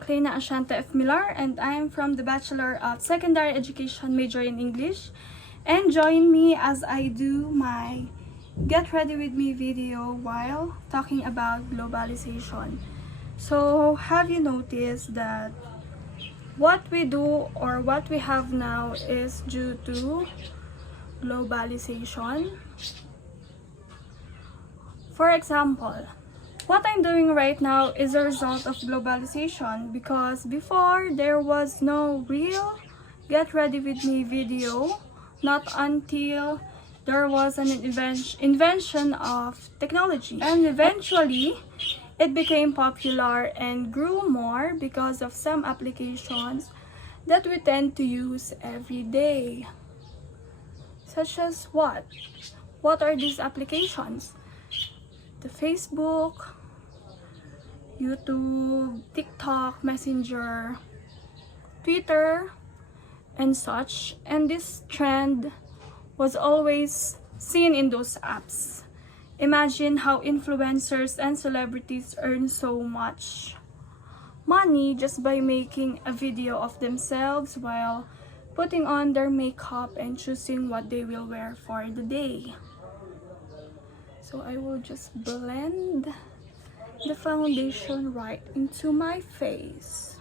am Cleina Ashanti of Milar, and I am from the Bachelor of Secondary Education major in English. And join me as I do my Get Ready With Me video while talking about globalization. So, have you noticed that what we do or what we have now is due to globalization? For example, what I'm doing right now is a result of globalization, because before there was no real Get Ready With Me video, not until there was an invention of technology. And eventually, it became popular and grew more because of some applications that we tend to use every day. Such as what? What are these applications? The Facebook, YouTube, TikTok, Messenger, Twitter, and such. And this trend was always seen in those apps. Imagine how influencers and celebrities earn so much money just by making a video of themselves while putting on their makeup and choosing what they will wear for the day. So I will just blend the foundation right into my face.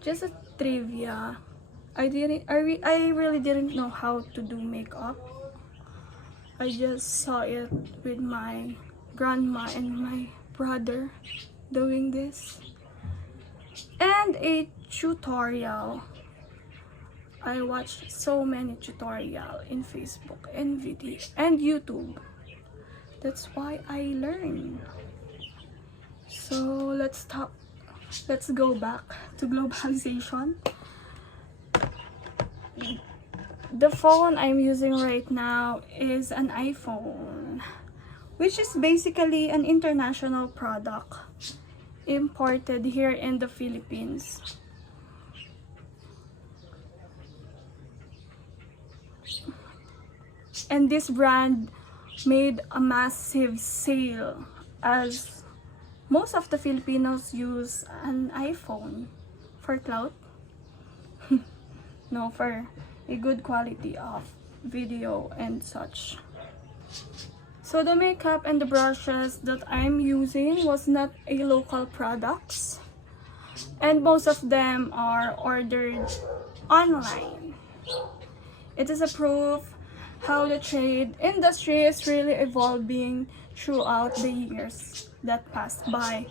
Just a trivia, I really didn't know how to do makeup. I just saw it with my grandma and my brother doing this, and a tutorial. I watched so many tutorials in Facebook and video and YouTube. That's why I learned. So let's go back to globalization. The phone I'm using right now is an iPhone, which is basically an international product imported here in the Philippines. And this brand made a massive sale, as most of the Filipinos use an iPhone for clout. No, for a good quality of video and such. So the makeup and the brushes that I'm using was not a local products, and most of them are ordered online. It is a proof how the trade industry is really evolving throughout the years that passed by,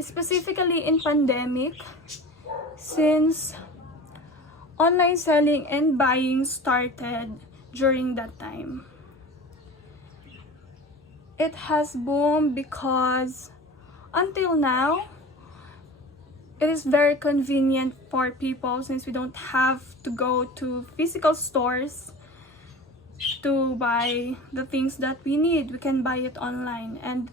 specifically in pandemic, since online selling and buying started during that time. It has boomed because until now, it is very convenient for people, since we don't have to go to physical stores to buy the things that we need. We can buy it online, and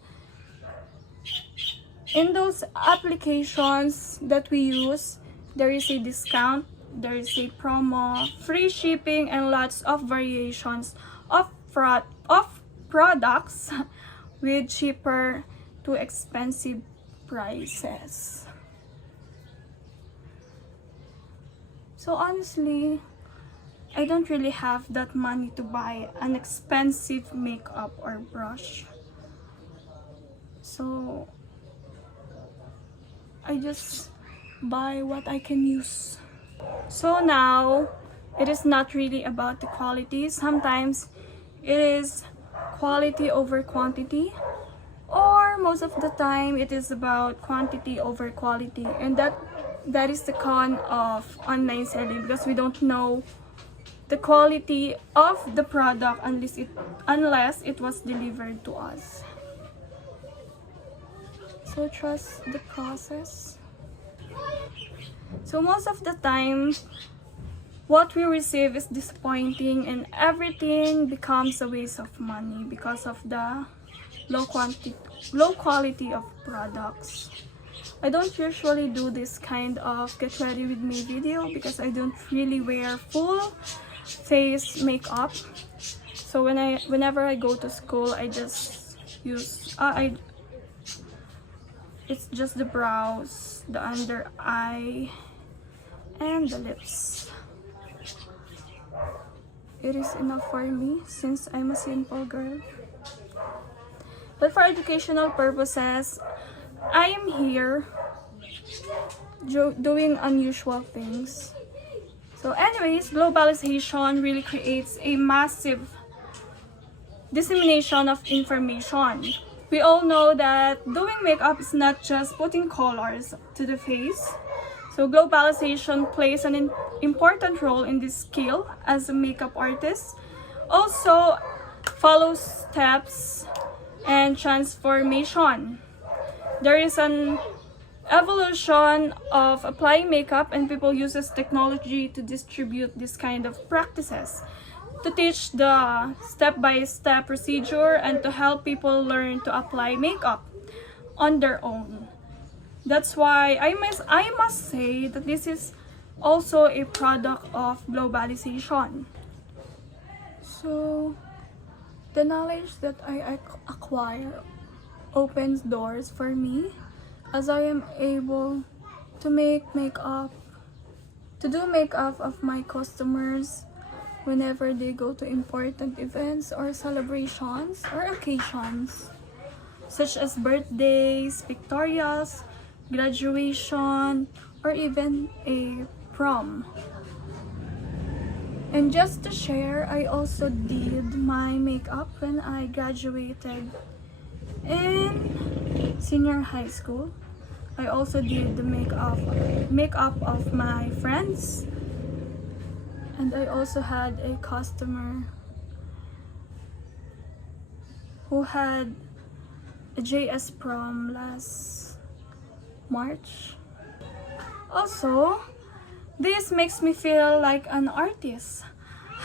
in those applications that we use, there is a discount, there is a promo, free shipping, and lots of variations of products with cheaper to expensive prices. So honestly, I don't really have that money to buy an expensive makeup or brush. So I just buy what I can use. So now, it is not really about the quality. Sometimes it is quality over quantity, or most of the time it is about quantity over quality. And that is the con of online selling, because we don't know the quality of the product unless it was delivered to us. So trust the process. So most of the time, what we receive is disappointing, and everything becomes a waste of money because of the low quality of products. I don't usually do this kind of Get Ready With Me video because I don't really wear full face makeup. So whenever I go to school, I just use It's just the brows, the under eye, and the lips. It is enough for me since I'm a simple girl. But for educational purposes, I am here doing unusual things. So anyways, globalization really creates a massive dissemination of information. We all know that doing makeup is not just putting colors to the face. So globalization plays an important role in this skill as a makeup artist. Also follows steps and transformation. There is an evolution of applying makeup, and people uses technology to distribute this kind of practices, to teach the step-by-step procedure and to help people learn to apply makeup on their own. That's why I must say that this is also a product of globalization. So the knowledge that I acquire opens doors for me, as I am able to do makeup of my customers whenever they go to important events or celebrations or occasions, such as birthdays, pictorials, graduation, or even a prom. And just to share, I also did my makeup when I graduated in senior high school. I also did the makeup of my friends, and I also had a customer who had a JS prom last March. Also, this makes me feel like an artist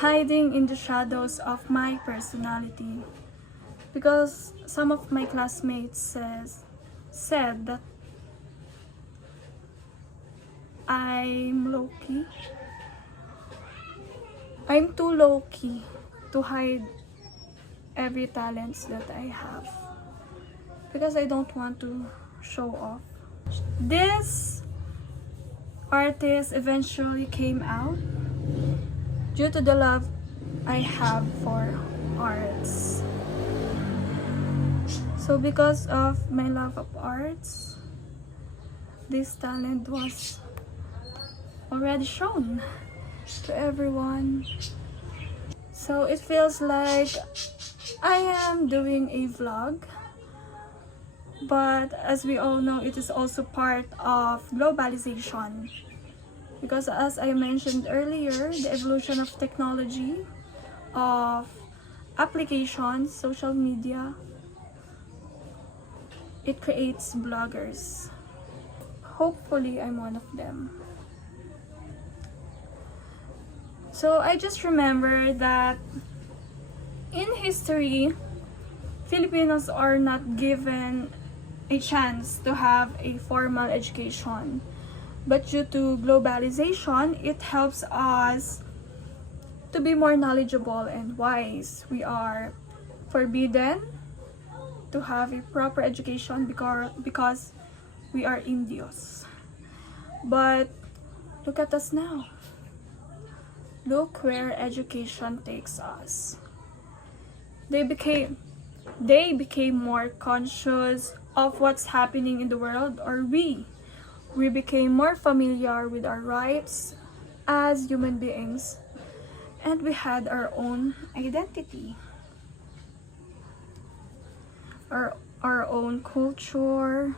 hiding in the shadows of my personality, because some of my classmates said that I'm low-key. I'm too low-key to hide every talents that I have, because I don't want to show off. This artist eventually came out due to the love I have for arts. So because of my love of arts, this talent was already shown to everyone. So it feels like I am doing a vlog, but as we all know, it is also part of globalization, because as I mentioned earlier, the evolution of technology, of applications, social media, it creates bloggers. Hopefully I'm one of them. So I just remember that in history, Filipinos are not given a chance to have a formal education. But due to globalization, it helps us to be more knowledgeable and wise. We are forbidden to have a proper education because we are Indios. But look at us now. Look where education takes us. They became more conscious of what's happening in the world, or we became more familiar with our rights as human beings, and we had our own identity, our own culture,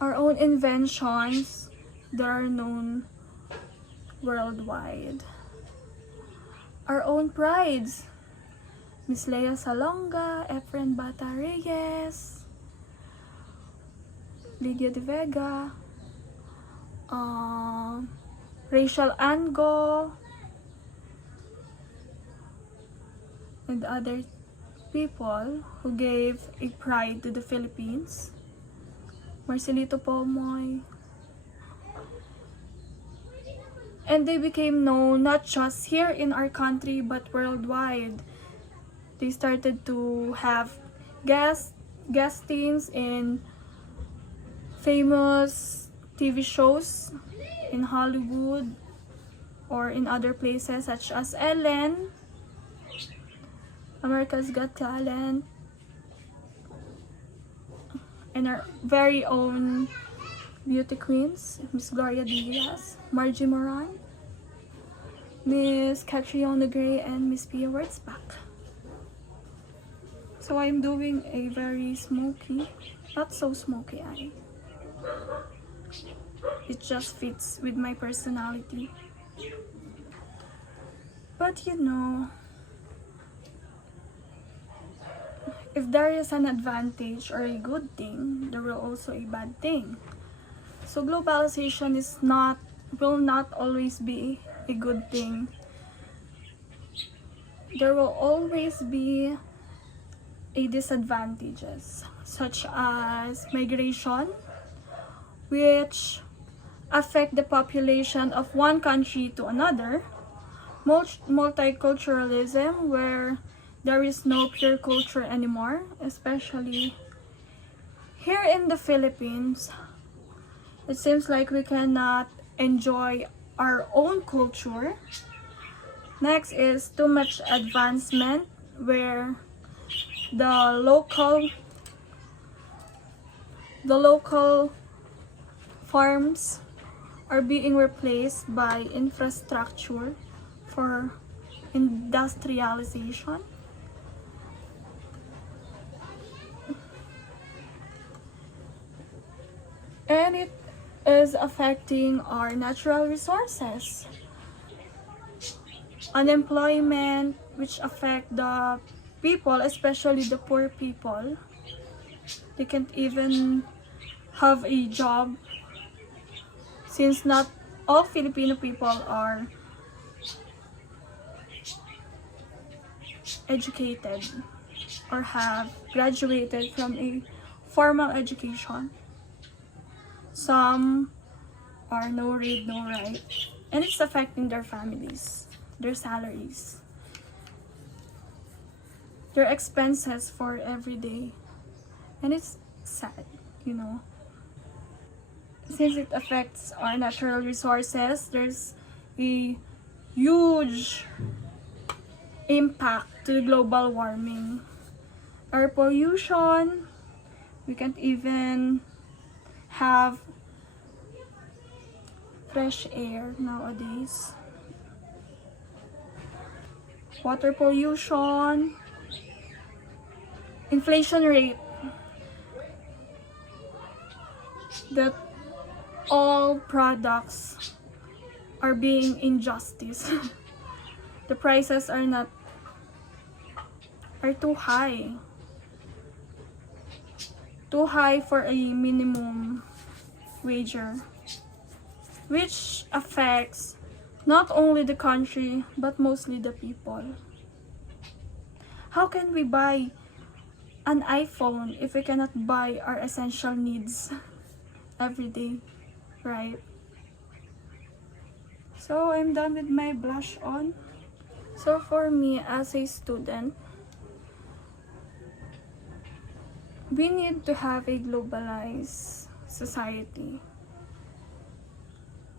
our own inventions that are known worldwide, our own prides. Miss Lea Salonga, Efren Bata Reyes, Lydia De Vega, Rachel Ango, and other people who gave a pride to the Philippines. Marcelito Pomoy. And they became known not just here in our country but worldwide. They started to have guestings in famous TV shows in Hollywood or in other places such as Ellen, America's Got Talent, and our very own beauty queens, Miss Gloria Diaz, Margie Moran, Miss Catriona Gray, and Miss Pia Wurtzbach. So I'm doing a very smoky, not so smoky eye. It just fits with my personality. But you know, if there is an advantage or a good thing, there will also a bad thing. So globalization will not always be a good thing. There will always be a disadvantages, such as migration, which affect the population of one country to another, multiculturalism, where there is no pure culture anymore, especially here in the Philippines. It seems like we cannot enjoy our own culture. Next is too much advancement, where the local farms are being replaced by infrastructure for industrialization. And it is affecting our natural resources. Unemployment, which affect the people, especially the poor people. They can't even have a job since not all Filipino people are educated or have graduated from a formal education. Some are no read, no write, and it's affecting their families, their salaries, their expenses for every day. And it's sad, you know. Since it affects our natural resources, there's a huge impact to global warming. Air pollution, we can't even have fresh air nowadays. Water pollution, inflation rate, that all products are being injustice. The prices are too high. Too high for a minimum wager, which affects not only the country but mostly the people. How can we buy an iPhone if we cannot buy our essential needs every day, right? So I'm done with my blush on. So for me as a student, we need to have a globalized society,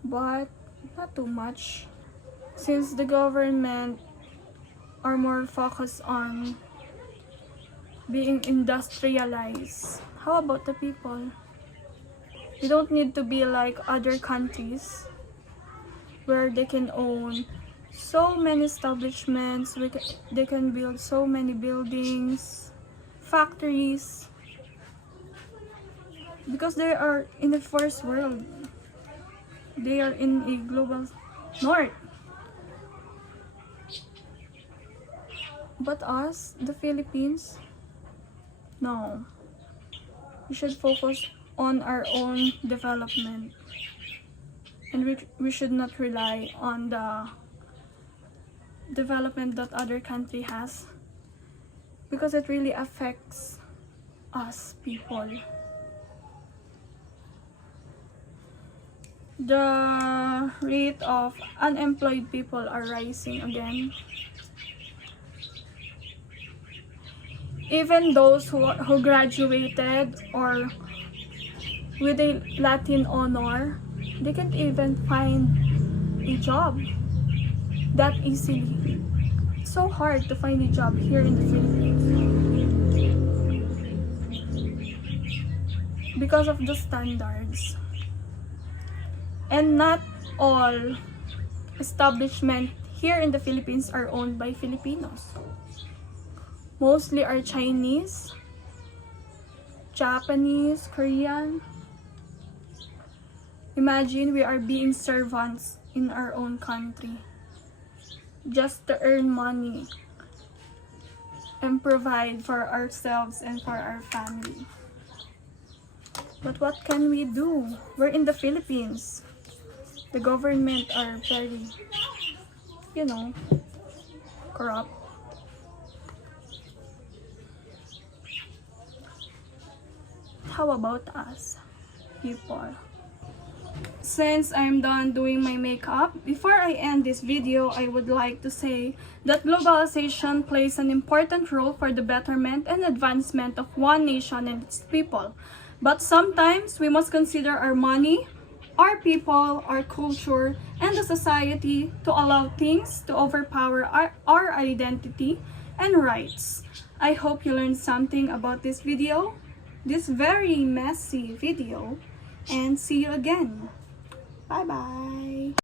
but not too much, since the government are more focused on being industrialized. How about the people? We don't need to be like other countries where they can own so many establishments, they can build so many buildings, factories, because they are in the first world. They are in a global north. But us, the Philippines, no. We should focus on our own development. And we should not rely on the development that other country has, because it really affects us people. The rate of unemployed people are rising again. Even those who graduated or with a Latin honor, they can't even find a job that easily. It's so hard to find a job here in the Philippines because of the standards. And not all establishments here in the Philippines are owned by Filipinos. Mostly are Chinese, Japanese, Korean. Imagine we are being servants in our own country just to earn money and provide for ourselves and for our family. But what can we do? We're in the Philippines. The government are very, corrupt. How about us, people? Since I'm done doing my makeup, before I end this video, I would like to say that globalization plays an important role for the betterment and advancement of one nation and its people. But sometimes we must consider our money, our people, our culture, and the society to allow things to overpower our identity and rights. I hope you learned something about this video, this very messy video, and see you again. Bye bye.